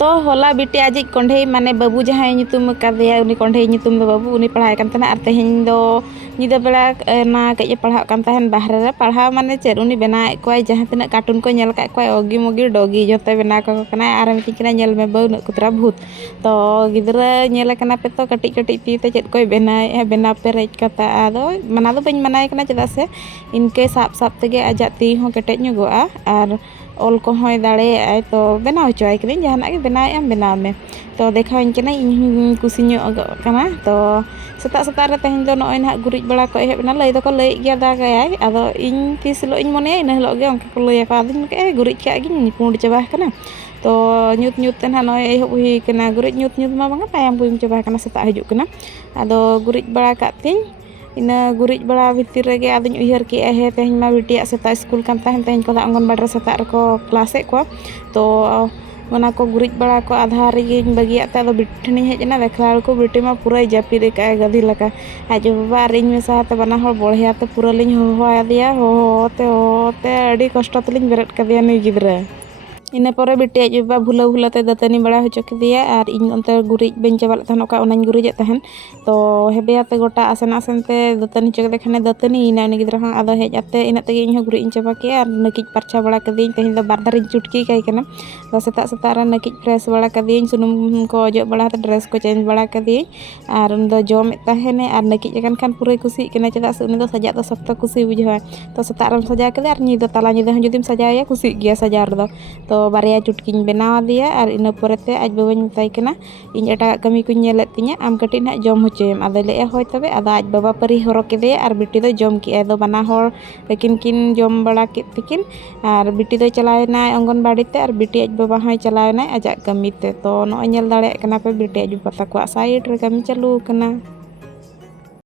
तो होला बिटी आजिज कंढे माने बाबू जहाँ nyutum कादेया उनी कंढे nyutum दो बाबू उनी पढ़ाए kan तहना आर तेहें दो nyida बेला ना कई पढ़ाओ kan तहन बाहर रे पढ़ाओ माने चेर उनी बनाए कोई जहाँ तना कार्टून को नेल का कोई ओगी मोगी डोगी जोते बना को कना आर मिति कना नेल में बउ न कुतरा भूत तो गिदरा नेल कना पे तो कटी कटी ती ते चेत कोई बनाए बना पे रेज कता आदो मना दो बइन मनाए कना चेदा से इनके साप साप तेगे आजात ती हो केटेज ᱧᱚᱜᱚᱜᱼᱟ आर ऑल को होय दाड़े तो बनाव होचोय कनी जहाना के बनाए एम बनाव में तो देखावኝ कना इन कुसी कना तो सेता सेता रे तेहें दो नय ना गुरिज बड़ा को हे बना लय दो लय गया दागाय आदो इन तीस लो इन मने इन हलो गे उनके को लय का आदिन के गुरिज का गिन पुंड चबा कना तो ᱧᱩᱛ ᱧᱩᱛ ᱛᱮ ᱱᱟ ᱱᱚᱭ ᱮᱦᱚᱵ ᱦᱩᱭ ᱠᱟᱱᱟ ᱜᱩᱨᱤᱡ ᱧᱩᱛ ᱧᱩᱛ ᱢᱟ ᱵᱟᱝᱟ ᱛᱟᱭᱟᱢ ᱵᱩᱭᱢ ᱪᱟᱵᱟ ᱠᱟᱱᱟ ᱥᱮᱛᱟᱜ ᱦᱤᱡᱩᱜ ᱠᱟᱱᱟ ᱟᱫᱚ ᱜᱩᱨᱤᱡ ᱵᱟᱲᱟ ᱠᱟᱜ ᱛᱤᱧ ᱤᱱᱟᱹ ᱜᱩᱨᱤᱡ ᱵᱟᱲᱟ ᱵᱷᱤᱛᱤᱨ ᱨᱮᱜᱮ ᱟᱫᱚᱧ ᱩᱭᱦᱟᱹᱨ ᱠᱮᱜᱼᱟ ᱦᱮ ᱛᱮᱦᱮᱧ ᱢᱟ ᱵᱤᱴᱤᱭᱟᱜ ᱥᱮᱛᱟᱜ ᱥᱠᱩᱞ ᱠᱟᱱ ᱛᱟᱦᱮᱱ ᱛᱮᱦᱮᱧ ᱠᱚ ᱚᱝᱜᱚᱱᱵᱟᱲᱤ ᱨᱮ ᱥᱮᱛᱟᱜ ᱨᱮᱠᱚ ᱠᱞᱟᱥᱮᱫ ᱠᱚᱣᱟ ᱛᱚ ᱚᱱᱟ ᱠᱚ ᱜᱩᱨᱤᱡ ᱵᱟᱲᱟ ᱠᱚ ᱟᱫᱷᱟ ᱨᱮᱜᱮᱧ ᱵᱟᱹᱜᱤᱭᱟᱜ ᱛᱮ ᱟᱫᱚ ᱵᱤᱴᱤ ᱴᱷᱮᱱᱤᱧ ᱦᱮᱡ ᱮᱱᱟ ᱫᱮᱠᱷᱟ ᱠᱚ ᱵᱤᱴᱤ ᱢᱟ ᱯᱩᱨᱟᱹᱭ ᱡᱟᱹᱯᱤᱫ ᱟᱠᱟᱜᱼᱟᱭ ᱜᱟᱹᱫᱷᱤ ᱞᱮᱠᱟ ᱟᱡ ᱵᱟᱵᱟ ᱟᱨ ᱤᱧ ᱢᱮᱥᱟ ᱛᱮ ᱵᱟᱱᱟ ᱦᱚᱲ ᱵᱚᱲᱦᱮᱭᱟ ᱛᱮ ᱯᱩᱨᱟᱹ ᱞᱤᱧ ᱦᱚᱦᱚ ᱟᱫᱮᱭᱟ ᱦᱚᱦᱚᱛᱮ ᱟᱹᱰᱤ ᱠᱚᱥᱴᱚ ᱛᱮᱞᱤᱧ ᱵᱮᱨᱮᱫ ᱠᱟᱫᱮᱭᱟ ᱱᱩᱭ ᱜᱤᱫᱽᱨᱟᱹ ᱤᱱᱟᱹ ᱯᱚᱨᱮ ᱵᱤᱴᱤ ᱟᱡ ᱵᱟᱵᱟ ᱵᱷᱩᱞᱟᱹ ᱵᱷᱩᱞᱟᱹ ᱛᱮ ᱫᱟᱹᱛᱟᱹᱱᱤ ᱵᱟᱲᱟ ᱦᱚᱪᱚ ᱠᱮᱫᱮᱭᱟ ᱟᱨ ᱤᱧ ᱚᱱᱛᱮ ᱜᱩᱨᱤᱡ ᱵᱟᱹᱧ ᱪᱟᱵᱟ ᱞᱮᱫ ᱛᱟᱦᱮᱱ ᱚᱠᱟ ᱚᱱᱟᱧ ᱜᱩᱨᱤᱡᱮᱫ ᱛᱟᱦᱮᱱ ᱛᱚ ᱦᱮᱵᱮᱭᱟᱛᱮ ᱜᱚᱴᱟ ᱟᱥᱮᱱ ᱟᱥᱮᱱ ᱛᱮ ᱫᱟᱹᱛᱟᱹᱱᱤ ᱦᱚᱪᱚ ᱠᱮᱫᱮ ᱠᱷᱟᱱᱮ ᱫᱟᱹᱛᱟᱹᱱᱤ ᱤᱱᱟᱹ ᱩᱱᱤ ᱜᱤᱫᱽᱨᱟᱹ ᱦᱚᱸ ᱟᱫᱚ ᱦᱮᱡ ᱟᱛᱮ ᱤᱱᱟᱹ ᱛᱮᱜᱮ ᱤᱧ ᱦᱚᱸ ᱜᱩᱨᱤᱡ ᱤᱧ ᱪᱟᱵᱟ ᱠᱮᱜᱼᱟ ᱟᱨ ᱱᱟᱹᱠᱤᱡ ᱯᱟᱨᱪᱷᱟ ᱵᱟᱲᱟ ᱠᱮᱫᱮᱧ ᱛᱮᱦᱮᱧ ᱫᱚ ᱵᱟᱨ ᱫᱷᱟᱨᱤᱧ ᱪᱩᱴᱠᱤ ᱠᱟᱭ ᱠᱟᱱᱟ ᱛᱚ ᱥᱮᱛᱟᱜ ᱥᱮᱛᱟᱜ ᱨᱮ ᱱᱟᱹᱠᱤᱡ ᱯᱷᱨᱮᱥ ᱵᱟᱲᱟ ᱠᱮᱫᱮᱧ ᱥᱩᱱᱩᱢ को ᱚᱡᱚᱜ ᱵᱟᱲᱟ ᱠᱟᱛᱮ ᱰᱨᱮᱥ को चेंज ᱵᱟᱲᱟ ᱠᱮᱫᱮᱧ ᱟᱨ ᱩᱱᱤ ᱫᱚ ᱡᱚᱢᱮᱫ ᱛᱟᱦᱮᱱᱮ ᱟᱨ ᱱᱟᱹᱠᱤᱡ ᱟᱠᱟᱱ ᱠᱷᱟᱱ ᱯᱩᱨᱟᱹᱭ ᱠᱩᱥᱤᱜ ᱠᱟᱱᱟ ᱪᱮᱫᱟᱜ ᱥᱮ ᱩᱱᱤ ᱫᱚ ᱥᱟᱡᱟᱜ ᱫᱚ ᱥᱚᱠᱛᱚ ᱠᱩᱥᱤ ᱵᱩᱡᱷᱟᱹᱣᱟ ᱛᱚ ᱥᱮᱛᱟᱜ ᱨᱮᱢ ᱥᱟᱡᱟᱣ ᱠᱮᱫᱟ ᱟᱨ ᱧᱤᱫᱟᱹ ᱛᱟᱞᱟ ᱧᱤᱫᱟᱹ ᱦᱚᱸ ᱡᱩᱫᱤᱢ ᱥᱟᱡᱟᱣᱮᱭᱟ ᱠᱩᱥᱤᱜ ᱜᱮᱭᱟ ᱥᱟᱡᱟᱣ ᱨᱮᱫᱚ ᱛᱚ ᱵᱟᱨᱭᱟ ᱪᱩᱴᱠᱤᱧ ᱵᱮᱱᱟᱣ ᱟᱫᱮᱭᱟ ᱟᱨ ᱤᱱᱟᱹ ᱯᱚᱨᱮᱛᱮ ᱟᱡ ᱵᱟᱵᱟᱧ ᱢᱮᱛᱟᱭ ᱠᱟᱱᱟ ᱤᱧ ᱮᱴᱟᱜ ᱠᱟᱹᱢᱤ ᱠᱚᱧ ᱧᱮᱞᱮᱫ ᱛᱤᱧᱟᱹ ᱟᱢ ᱠᱟᱹᱴᱤᱡ ᱱᱟᱦᱟᱜ ᱡᱚᱢ ᱦᱚᱪᱚᱭᱮᱢ ᱟᱫᱚᱭ ᱞᱟᱹᱭᱮᱜᱼᱟ ᱦᱳᱭ ᱛᱚᱵᱮ ᱟᱫᱚ ᱟᱡ ᱵᱟᱵᱟ ᱯᱟᱹᱨᱤ ᱦᱚᱨᱚ ᱠᱮᱫᱮᱭᱟ ᱟᱨ ᱵᱤᱴᱤ ᱫᱚ ᱡᱚᱢ ᱠᱮᱜᱼᱟᱭ ᱟᱫᱚ ᱵᱟᱱᱟ ᱦᱚᱲ ᱟᱹᱠᱤᱱ ᱠᱤᱱ ᱡᱚᱢ ᱵᱟᱲᱟ ᱠᱮᱫ ᱛᱮᱠᱤᱱ ᱟᱨ ᱵᱤᱴᱤ ᱫᱚᱭ ᱪᱟᱞᱟᱣᱮᱱᱟ ᱚᱝᱜᱚᱱᱵᱟᱲᱤ te ᱟᱨ ᱵᱤᱴᱤ ᱟᱡ ᱵᱟᱵᱟ ᱦᱚᱸᱭ ᱪᱟᱞᱟᱣᱮᱱᱟ ᱟᱡᱟᱜ ᱠᱟᱹᱢᱤ te तो नᱚᱜᱼᱚᱭ ᱧᱮᱞ ᱫᱟᱲᱮᱭᱟᱜ ᱠᱟᱱᱟ ᱯᱮ ᱵᱤᱴᱤ ᱟᱡ ᱵᱟᱵᱟ ᱛᱟᱠᱚᱣᱟᱜ ᱥᱟᱭᱤᱰ ᱨᱮ ᱠᱟᱹᱢᱤ ᱪᱟᱹᱞᱩ ᱠᱟᱱᱟ